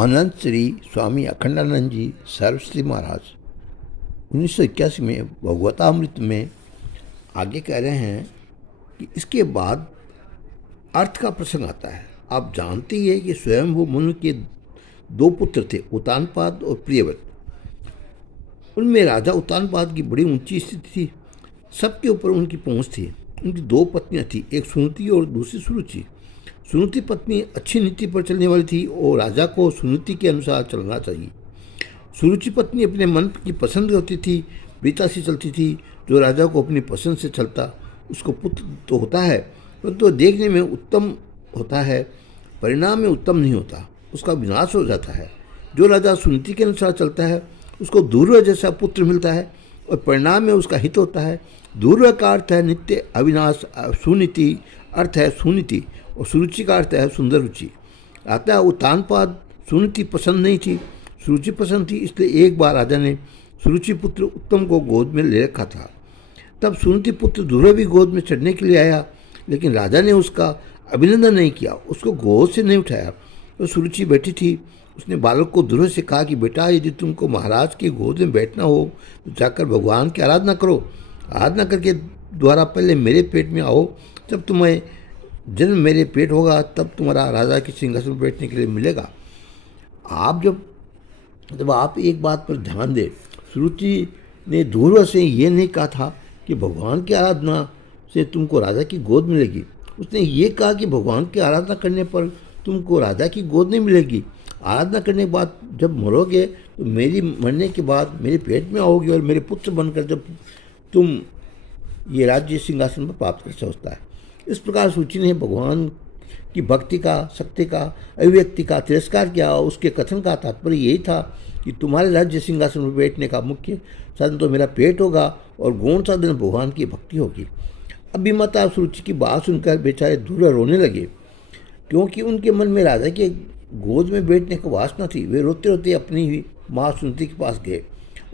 अनंत श्री स्वामी अखंडानंद जी सर्वश्री महाराज 1981 में भगवतामृत में आगे कह रहे हैं कि इसके बाद अर्थ का प्रसंग आता है। आप जानते ही है कि स्वयंभू मनु के दो पुत्र थे, उत्तानपाद और प्रियव्रत। उनमें राजा उत्तानपाद की बड़ी ऊंची स्थिति थी, सबके ऊपर उनकी पहुंच थी। उनकी दो पत्नियां थी, एक सुनीति और दूसरी सुरुचि। सुनीति पत्नी अच्छी नीति पर चलने वाली थी और राजा को सुनीति के अनुसार चलना चाहिए। सुरुचि पत्नी अपने मन की पसंद होती थी, प्रीता से चलती थी। जो राजा को अपनी पसंद से चलता उसको पुत्र तो होता है, परंतु तो देखने में उत्तम होता है, परिणाम में उत्तम नहीं होता, उसका विनाश हो जाता है। जो राजा सुनीति के अनुसार चलता है उसको दूर्वा जैसा पुत्र मिलता है और परिणाम में उसका हित होता है। दूर्वा का अर्थ है नित्य अविनाश, सुनीति अर्थ है सुनीति, और सुरुचि का अर्थ है सुंदर रुचि। अतः उत्तानपाद सुनीति पसंद नहीं थी, सुरुचि पसंद थी। इसलिए एक बार राजा ने सुरुचि पुत्र उत्तम को गोद में ले रखा था। तब सुनीति पुत्र दूर्वा भी गोद में चढ़ने के लिए आया, लेकिन राजा ने उसका अभिनंदन नहीं किया, उसको गोद से नहीं उठाया। तो सुरुचि बैठी थी, उसने बालक को दूर्वा से कहा कि बेटा, यदि तुमको महाराज की गोद में बैठना हो तो जाकर भगवान की आराधना करो। आराधना करके द्वारा पहले मेरे पेट में आओ, जब तुम्हें जन्म मेरे पेट होगा तब तुम्हारा राजा के सिंहासन पर बैठने के लिए मिलेगा। जब आप एक बात पर ध्यान दें, सुरुचि ने दूर्वा से ये नहीं कहा था कि भगवान की आराधना से तुमको राजा की गोद मिलेगी। उसने ये कहा कि भगवान की आराधना करने पर तुमको राजा की गोद नहीं मिलेगी। आराधना करने के बाद जब मरोगे तो मेरी मरने के बाद मेरे पेट में आओगे और मेरे पुत्र बनकर जब तुम ये राज्य सिंहासन पर प्राप्त कर सकता है। इस प्रकार सुरुचि ने भगवान की भक्ति का, शक्ति का, अभिव्यक्ति का तिरस्कार किया। उसके कथन का तात्पर्य यही था कि तुम्हारे राज्य सिंहासन पर बैठने का मुख्य साधन तो मेरा पेट होगा और गौण साधन भगवान की भक्ति होगी। अभी माता सुरुचि की बात सुनकर बेचारे दूर रोने लगे, क्योंकि उनके मन में राजा के गोद में बैठने की वासना थी। वे रोते रोते अपनी ही माँ सुनीति के पास गए।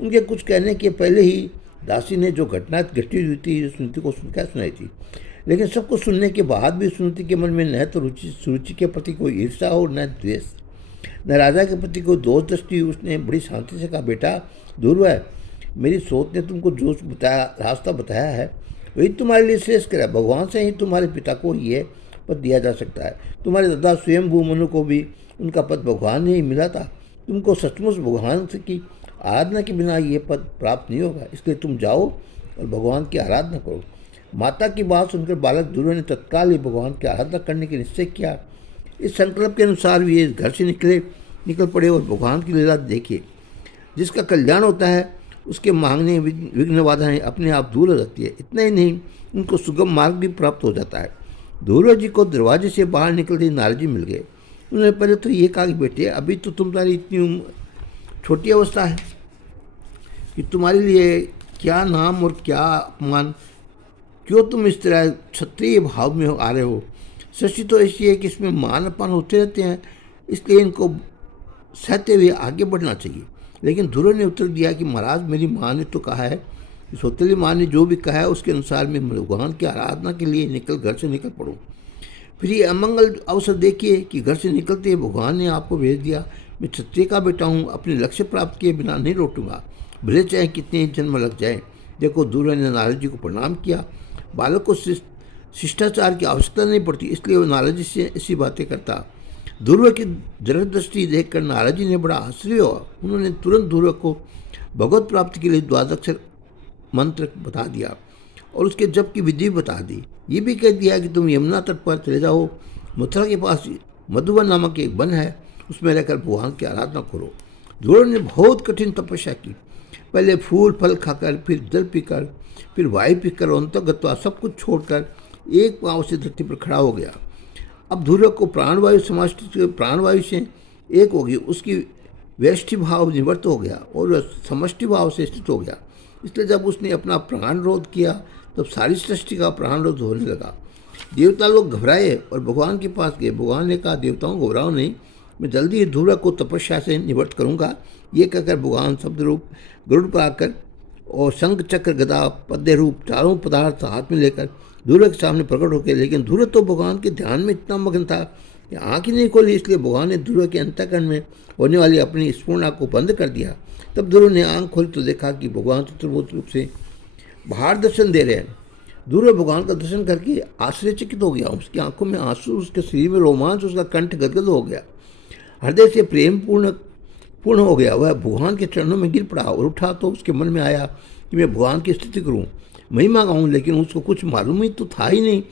उनके कुछ कहने के पहले ही दासी ने जो घटना घटी हुई थी सुनीति को सुनकर सुनाई थी। लेकिन सबको सुनने के बाद भी सुनीति के मन में न तो सुरुचि के प्रति कोई ईर्ष्या और न द्वेष, न राजा के प्रति कोई दोष दृष्टि। उसने बड़ी शांति से कहा, बेटा दूर्वा, मेरी सोच ने तुमको जो रास्ता बताया है वही तुम्हारे लिए श्रेष्ठ करा। भगवान से ही तुम्हारे पिता को ये पद दिया जा सकता है। तुम्हारे दादा स्वयंभू मनु को भी उनका पद भगवान ने ही मिला था। तुमको सचमुच भगवान से की आराधना के बिना ये पद प्राप्त नहीं होगा, इसलिए तुम जाओ और भगवान की आराधना करो। माता की बात सुनकर बालक दूर्वा ने तत्काल ही भगवान की आराधना करने के निश्चय किया। इस संकल्प के अनुसार वे घर से निकल पड़े और भगवान की लीला देखिए। जिसका कल्याण होता है उसके मांगने विघ्न बाधाएं अपने आप दूर हो जाती है। इतना ही नहीं, उनको सुगम मार्ग भी प्राप्त हो जाता है। दूर्वा जी को दरवाजे से बाहर निकलते नारद जी मिल गए। उन्होंने पहले तो ये कहा कि बेटे, अभी तो तुम्हारी इतनी छोटी अवस्था है कि तुम्हारे लिए क्या नाम और क्या अपमान, क्यों तुम इस तरह क्षत्रिय भाव में आ रहे हो। सच्ची तो ऐसी है कि इसमें मान अपमान होते रहते हैं, इसलिए इनको सहते हुए आगे बढ़ना चाहिए। लेकिन दूर्वा ने उत्तर दिया कि महाराज, मेरी माँ ने तो कहा है, सौतेली माँ ने जो भी कहा है उसके अनुसार मैं भगवान की आराधना के लिए घर से निकल पड़ूँ। फिर ये अमंगल अवसर देखिए कि घर से निकलते ही भगवान ने आपको भेज दिया। मैं क्षत्रिय का बेटा हूँ, अपने लक्ष्य प्राप्त किए बिना नहीं लौटूंगा, भले चाहे कितने जन्म लग जाए। देखो, दूर्वा ने नारद जी को प्रणाम किया। बालक को शिष्टाचार की आवश्यकता नहीं पड़ती, इसलिए वो नारद जी से ऐसी बातें करता। दूर्वा की दृढ़ दृष्टि देखकर नारद जी ने बड़ा आश्चर्य हुआ। उन्होंने तुरंत दूर्वा को भगवत प्राप्ति के लिए द्वादशाक्षर मंत्र बता दिया और उसके जप की विधि बता दी। ये भी कह दिया कि तुम यमुना तट पर चले जाओ, मथुरा के पास मधुबन नामक एक वन है, उसमें रहकर भगवान की आराधना करो। दूर्वा ने बहुत कठिन तपस्या की। पहले फूल फल खाकर, फिर जल पीकर, फिर वायु पीकर, अंतर्गत्वा सब कुछ छोड़कर एक पांव से धरती पर खड़ा हो गया। अब दूर्वा को प्राणवायु से एक हो गई, उसकी व्यष्टि भाव निवृत्त हो गया और समष्टि भाव से स्थित हो गया। इसलिए जब उसने अपना प्राण रोध किया तब सारी सृष्टि का प्राण रोध होने लगा। देवता लोग घबराए और भगवान के पास गए। भगवान ने कहा, देवताओं घबराओ नहीं, मैं जल्दी ही दूर्वा को तपस्या से निवृत्त करूँगा। ये कहकर भगवान शब्द रूप गरुड़ पर आकर और शंख चक्र गदा पद्य रूप चारों पदार्थ हाथ में लेकर दूर्वा के सामने प्रकट होकर, लेकिन दूर्वा तो भगवान के ध्यान में इतना मग्न था आँख ही नहीं खोली, इसलिए भगवान ने ध्रुव के अंतःकरण में होने वाली अपनी स्फुरणा को बंद कर दिया। तब ध्रुव ने आंख खोली तो देखा कि भगवान चतुर्भुज रूप से बाहर दर्शन दे रहे हैं। ध्रुव भगवान का दर्शन करके आश्चर्यचकित हो गया। उसकी आंखों में आंसू, उसके शरीर में रोमांच, उसका कंठ गदगद हो गया, हृदय से प्रेम पूर्ण हो गया। वह भगवान के चरणों में गिर पड़ा और उठा तो उसके मन में आया कि मैं भगवान की स्तुति करूं, महिमा गाऊं, लेकिन उसको कुछ मालूम ही तो था ही नहीं,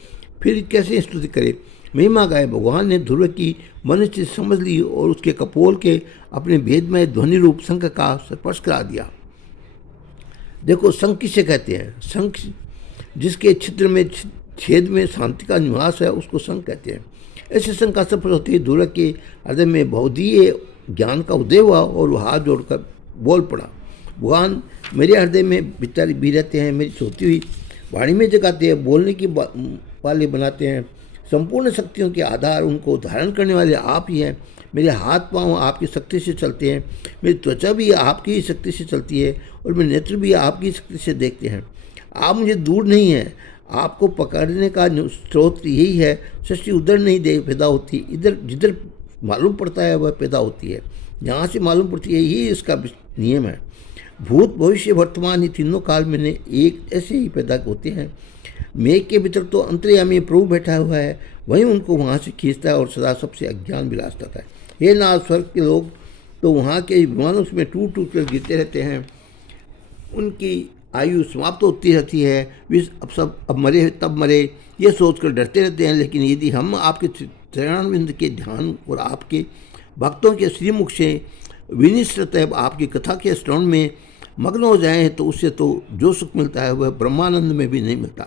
फिर कैसे स्तुति करे, महिमा गाए। भगवान ने ध्रुव की मन से समझ ली और उसके कपोल के अपने भेदमय ध्वनि रूप शंख का स्पर्श करा दिया। देखो, शंख किसे कहते हैं? शंख जिसके छिद्र में छेद में शांति का निवास है, उसको शंख कहते हैं। ऐसे शंख का स्पर्श होते ही ध्रुव के हृदय में बहुदीय ज्ञान का उदय हुआ और वह हाथ जोड़कर बोल पड़ा, भगवान मेरे हृदय में भीतर भी रहते हैं, मेरी सोती हुई वाणी में जगाते हैं, बोलने की वाले बनाते हैं, संपूर्ण शक्तियों के आधार उनको धारण करने वाले आप ही हैं। मेरे हाथ पांव आपकी शक्ति से चलते हैं, मेरी त्वचा भी आपकी ही शक्ति से चलती है और मेरे नेत्र भी आपकी शक्ति से देखते हैं। आप मुझे दूर नहीं हैं, आपको पकड़ने का स्रोत यही है। सृष्टि उधर नहीं दे पैदा होती, इधर जिधर मालूम पड़ता है वह पैदा होती है, जहाँ से मालूम पड़ती है यही इसका नियम है। भूत भविष्य वर्तमान ही तीनों काल में एक ऐसे ही पैदा होते हैं। मेघ के भीतर तो अंतर्यामी प्रभु बैठा हुआ है, वहीं उनको वहाँ से खींचता है और सदा सबसे अज्ञान विलासता है। हे नाथ, स्वर्ग के लोग तो वहाँ के विमान उसमें टूट टूट कर गिरते रहते हैं, उनकी आयु समाप्त होती रहती है, वे अब मरे तब मरे ये सोचकर डरते रहते हैं। लेकिन यदि हम आपके चरणारविंद के ध्यान और आपके भक्तों के श्रीमुख से विनिश्चित आपकी कथा के श्रवण में मग्न हो जाएं तो उससे तो जो सुख मिलता है वह ब्रह्मानंद में भी नहीं मिलता।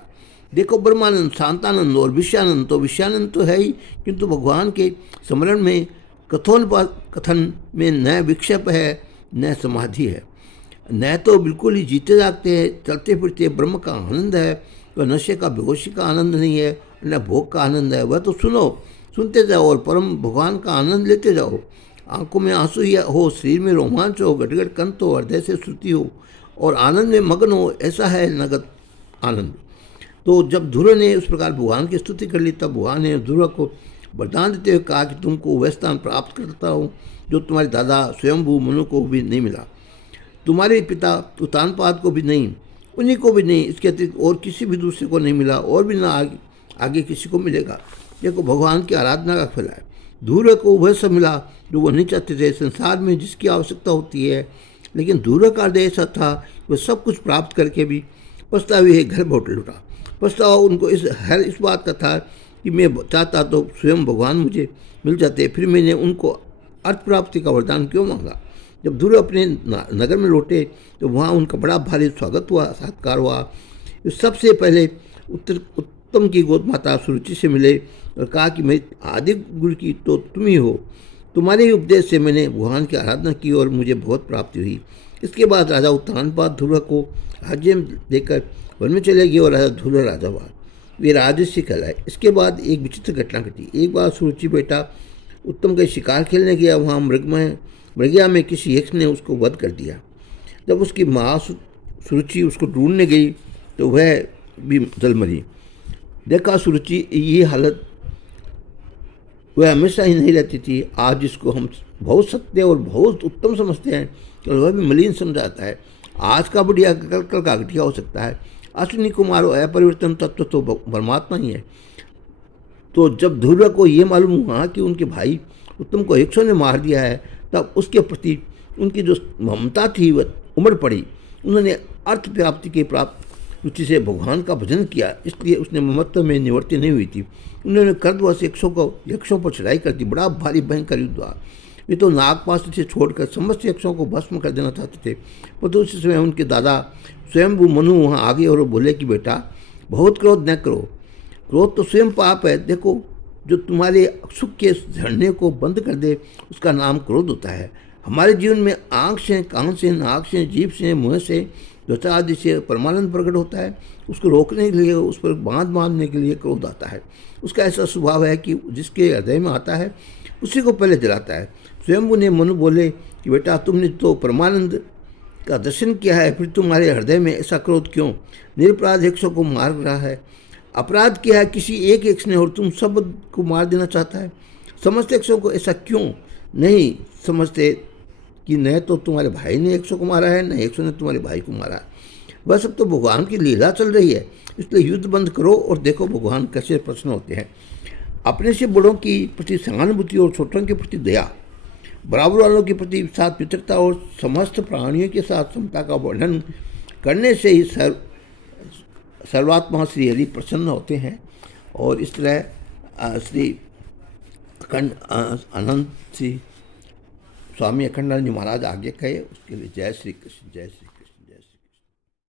देखो, ब्रह्मानंद, शांतानंद और विषयानंद तो है ही, किंतु भगवान के स्मरण में कथन में न विक्षेप है न समाधि है, न तो बिल्कुल ही जीते जागते हैं चलते फिरते ब्रह्म का आनंद है, वह नशे का बेहोशी का आनंद नहीं है, न भोग का आनंद है। वह तो सुनते जाओ और परम भगवान का आनंद लेते जाओ। आंखों में आंसू हो, शरीर में रोमांच हो, गटगट कंत हो, हृदय से श्रुति हो और आनंद में मग्न हो, ऐसा है नगद आनंद। तो जब ध्रुव ने उस प्रकार भगवान की स्तुति कर ली, तब भगवान ने ध्रुव को वरदान देते हुए कहा कि तुमको वह स्थान प्राप्त करता हूँ जो तुम्हारे दादा स्वयंभू मनु को भी नहीं मिला, तुम्हारे पिता उत्तानपाद को भी नहीं, उन्हीं को भी नहीं, इसके अतिरिक्त और किसी भी दूसरे को नहीं मिला और भी ना आगे किसी को मिलेगा। देखो, भगवान की आराधना का फल है। ध्रुव को वह सब मिला जो वो नहीं चाहते थे, संसार में जिसकी आवश्यकता होती है, लेकिन ध्रुव का हृदय ऐसा था वह सब कुछ प्राप्त करके भी पछतावे घर लौट लौटा। पछतावा उनको इस बात का था कि मैं चाहता तो स्वयं भगवान मुझे मिल जाते, फिर मैंने उनको अर्थ प्राप्ति का वरदान क्यों मांगा। जब ध्रुव अपने नगर में लौटे तो वहाँ उनका बड़ा भारी स्वागत हुआ, सत्कार हुआ। सबसे पहले उत्तम की गोद माता सुरुचि से मिले और कहा कि मैं आदि गुरु की तो तुम ही हो, तुम्हारे ही उपदेश से मैंने भगवान की आराधना की और मुझे बहुत प्राप्ति हुई। इसके बाद राजा उत्तानपाद ध्रुव को राज्य देकर वन में चले गए और राजा ध्रुव राजा हुआ, वे राजर्षि कहलाए। इसके बाद एक विचित्र घटना घटी। एक बार सुरुचि बेटा उत्तम का शिकार खेलने गया, वहाँ मृगया में किसी यक्ष ने उसको वध कर दिया। जब उसकी माँ सुरुचि उसको ढूंढने गई तो वह भी जल मरी। देखा, सुरुचि ये हालत वह हमेशा ही नहीं रहती थी। आज जिसको हम बहुत सत्य और बहुत उत्तम समझते हैं तो वह भी मलिन समझाता है। आज का बढ़िया कल का घटिया हो सकता है। अश्विनी कुमार अपरिवर्तन तत्व तो परमात्मा ही है। तो जब ध्रुव को ये मालूम हुआ कि उनके भाई उत्तम को यक्षों ने मार दिया है, तब उसके प्रति उनकी जो ममता थी वह उमड़ पड़ी। उन्होंने अर्थ प्राप्ति के प्राप्त रुचि से भगवान का भजन किया, इसलिए उसने ममत्व में निवृत्ति नहीं हुई थी। उन्होंने कर्दवश यक्षों पर चढ़ाई कर दी। बड़ा भारी भयंकर युद्ध हुआ। वे तो नागपाश से छोड़कर समस्त यक्षों को भस्म कर देना चाहते थे, परंतु उसी समय उनके दादा स्वयंभू मनु वहाँ आ गए और बोले कि बेटा बहुत क्रोध न करो, क्रोध तो स्वयं पाप है। देखो, जो तुम्हारे सुख के झरने को बंद कर दे उसका नाम क्रोध होता है। हमारे जीवन में आँख से, कान से, नाक से, जीभ से, मुँह से, त्वचा आदि से परमानंद प्रकट होता है। उसको रोकने के लिए, उस पर बांध बांधने के लिए क्रोध आता है। उसका ऐसा स्वभाव है कि जिसके हृदय में आता है उसी को पहले जलाता है। स्वयंभू ने मनु बोले कि बेटा तुमने तो परमानंद का दर्शन किया है, फिर तुम्हारे हृदय में ऐसा क्रोध क्यों? निरपराध यक्षों को मार रहा है। अपराध किया है किसी एक यक्ष ने और तुम सब को मार देना चाहता है। समस्त 100 को ऐसा क्यों नहीं समझते कि न तो तुम्हारे भाई ने 100 को मारा है, न 100 ने तुम्हारे भाई को मारा है। बस अब तो भगवान की लीला चल रही है, इसलिए युद्ध बंद करो और देखो भगवान कैसे प्रसन्न होते हैं। अपने से बड़ों की प्रति सहानुभूति और छोटों के प्रति दया, बराबर वालों के प्रति साथ मित्रता और समस्त प्राणियों के साथ समता का वर्णन करने से ही सर्वात्मा श्री हरि प्रसन्न होते हैं। और इस तरह श्री अखंड अनंत श्री स्वामी अखंडानंद जी महाराज आगे कहे। उसके लिए जय श्री कृष्ण, जय श्री।